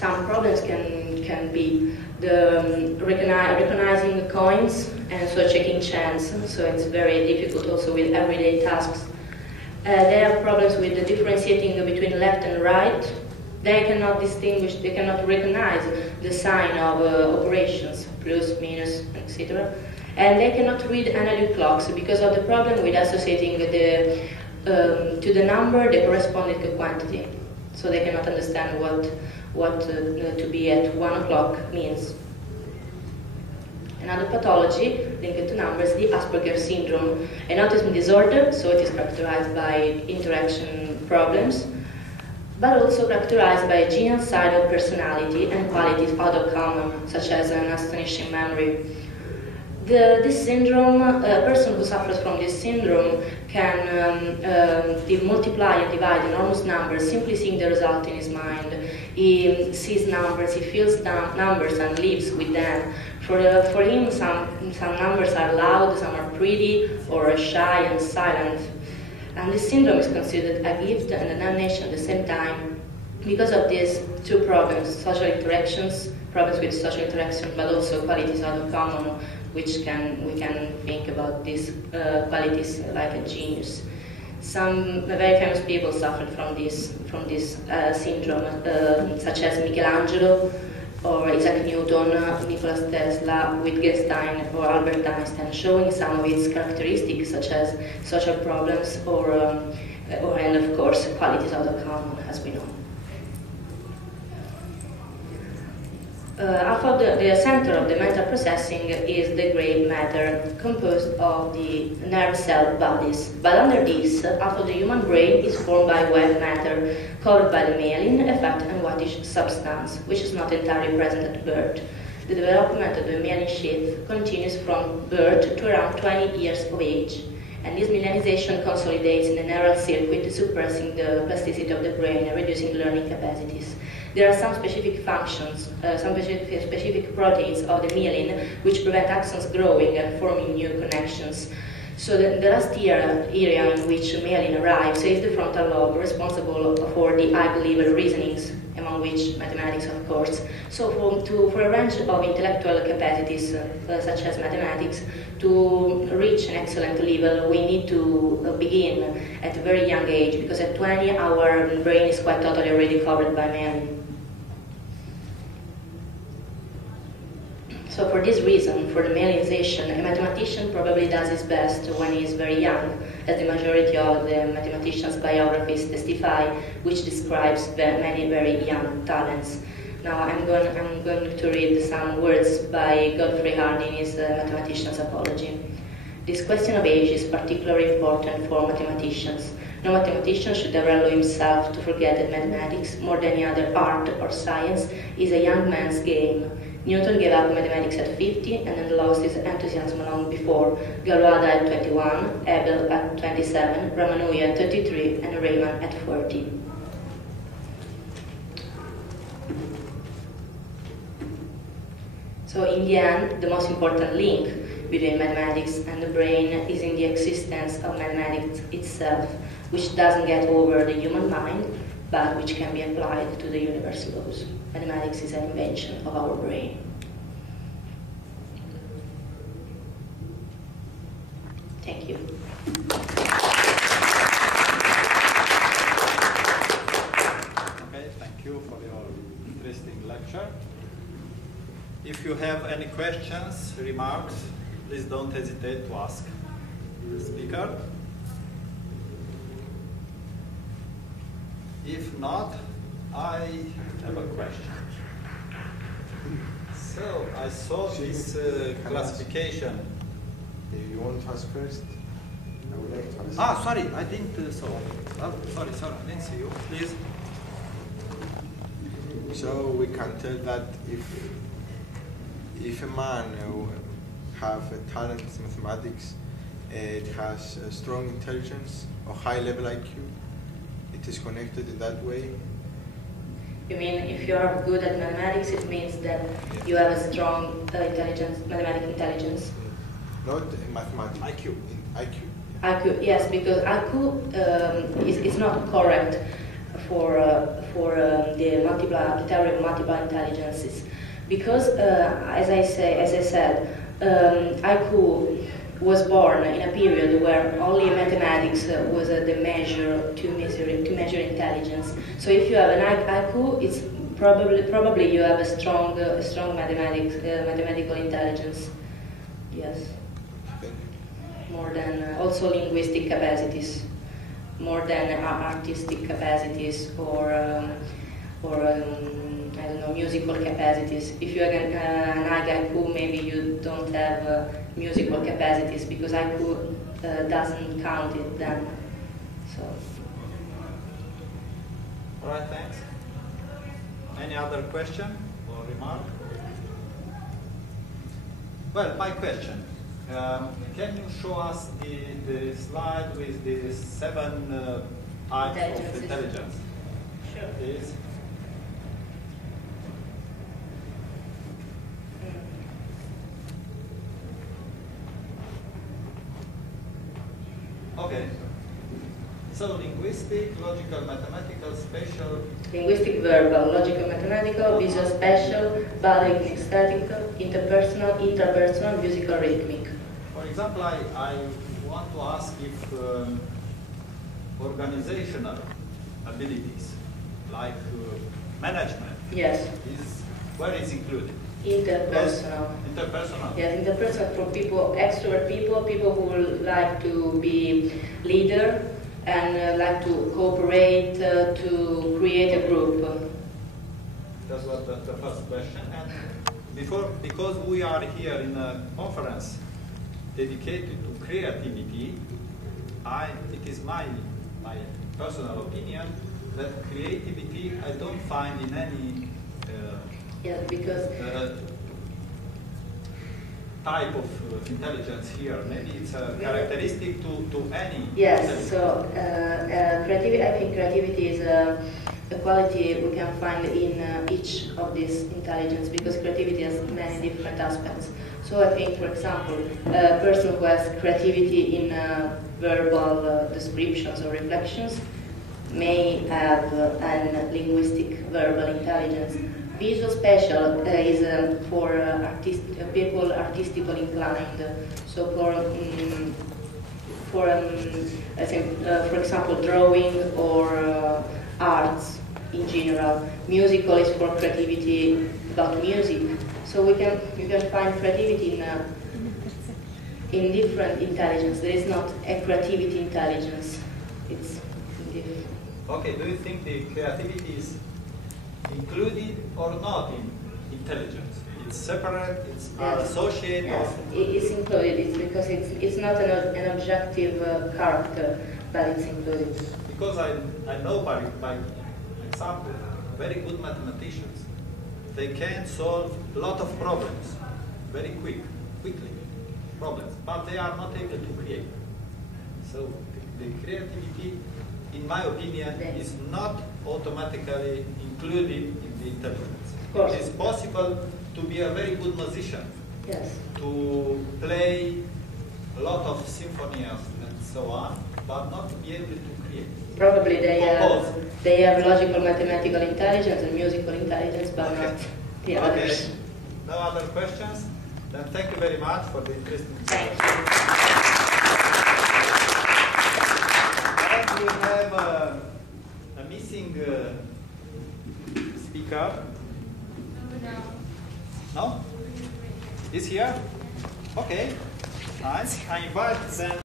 Some problems can be the recognizing the coins and so checking chance. So it's very difficult also with everyday tasks. They have problems with the differentiating between left and right. They cannot distinguish, they cannot recognize the sign of operations, plus, minus, etc. And they cannot read analog clocks because of the problem with associating to the number the corresponding quantity. So they cannot understand what to be at 1 o'clock means. Another pathology linked to numbers, the Asperger syndrome, an autism disorder, so it is characterized by interaction problems, but also characterized by a genial side of personality and qualities out of common, such as an astonishing memory. This syndrome, a person who suffers from this syndrome can multiply and divide enormous numbers simply seeing the result in his mind. He sees numbers, he feels numbers and lives with them. For him, some numbers are loud, some are pretty, or shy and silent. And this syndrome is considered a gift and a damnation at the same time because of these two problems, social interactions, problems with social interaction, but also qualities out of common, which we can think about these qualities like a genius. Some very famous people suffered from this syndrome, such as Michelangelo, or Isaac Newton, Nikola Tesla, Wittgenstein, or Albert Einstein, showing some of its characteristics, such as social problems, and of course qualities out of common, as we know. Half of the center of the mental processing is the gray matter, composed of the nerve cell bodies. But under this, half of the human brain is formed by white matter, covered by the myelin effect and whitish substance, which is not entirely present at birth. The development of the myelin sheath continues from birth to around 20 years of age, and this myelinization consolidates in the neural circuit, suppressing the plasticity of the brain and reducing learning capacities. There are some specific functions, some specific proteins of the myelin which prevent axons growing and forming new connections. So the last area in which myelin arrives is the frontal lobe, responsible for the high-level reasonings, among which mathematics, of course. So for a range of intellectual capacities, such as mathematics, to reach an excellent level, we need to begin at a very young age, because at 20 our brain is quite totally already covered by myelin. So for this reason, for the myelinization, a mathematician probably does his best when he is very young, as the majority of the mathematicians' biographies testify, which describes many very young talents. Now I'm going to read some words by Godfrey Hard in his Mathematician's Apology. This question of age is particularly important for mathematicians. No mathematician should ever allow himself to forget that mathematics, more than any other art or science, is a young man's game. Newton gave up mathematics at 50 and then lost his enthusiasm long before. Galois died at 21, Abel at 27, Ramanuja at 33, and Riemann at 40. So in the end, the most important link between mathematics and the brain is in the existence of mathematics itself, which doesn't get over the human mind, but which can be applied to the universe laws. Mathematics is an invention of our brain. Thank you. Okay, thank you for your interesting lecture. If you have any questions, remarks, please don't hesitate to ask the speaker. If not, I have a question. So, I saw this classification. If you want to ask first, I would like to ask. Sorry, I didn't saw. Oh, sorry, I didn't see you. Please. So we can tell that if a man have a talent in mathematics, it has a strong intelligence or high level IQ, it is connected in that way. You mean if you are good at mathematics, it means that you have a strong mathematical intelligence? Not mathematics. IQ. IQ, yes, because IQ is not correct. the theory of multiple intelligences, because as I said, IQ was born in a period where only mathematics was the measure to measure intelligence. So if you have an IQ, it's probably you have a strong mathematical intelligence. Yes. More than also linguistic capacities, more than artistic capacities or I don't know, musical capacities. If you have an IQ, maybe you don't have musical capacities because IQ doesn't count it then. So. All right, thanks. Any other question or remark? Well, my question. Can you show us the slide with the 7 types of intelligence? Sure. Please. Okay. So linguistic, logical, mathematical, spatial. Linguistic, verbal, logical, mathematical, visual, spatial, body, kinesthetic, interpersonal, musical, rhythmic. For example, I want to ask if organizational abilities, like management, yes, where is included? Interpersonal. Interpersonal. Yes, interpersonal for people, extrovert people who like to be leader and like to cooperate to create a group. That was the first question. And because we are here in a conference dedicated to creativity, it is my personal opinion that creativity I don't find in any because type of intelligence here. Maybe it's a characteristic to any. Yes, so creativity. I think creativity is a quality we can find in each of these intelligence because creativity has many different aspects. So I think, for example, a person who has creativity in verbal descriptions or reflections may have an linguistic verbal intelligence. Visual spatial is for people artistically inclined. So for example, drawing or arts in general. Musical is for creativity about music. So you can find creativity in different intelligence. There is not a creativity intelligence. It's different. Okay. Do you think the creativity is included or not in intelligence? It's separate, it's associated? Yes, it's included. It's because it's not an objective character, but it's included. Because I know by example, very good mathematicians, they can solve a lot of problems very quickly, problems, but they are not able to create. So the creativity, in my opinion, is not automatically included in the intelligence. It is possible to be a very good musician, yes, to play a lot of symphonies and so on, but not to be able to create. Probably they have logical mathematical intelligence and musical intelligence, but not the others. No other questions? Then thank you very much for the interesting Thank discussion. And we have a missing speaker. No? Is here? Okay. Nice. I invite them.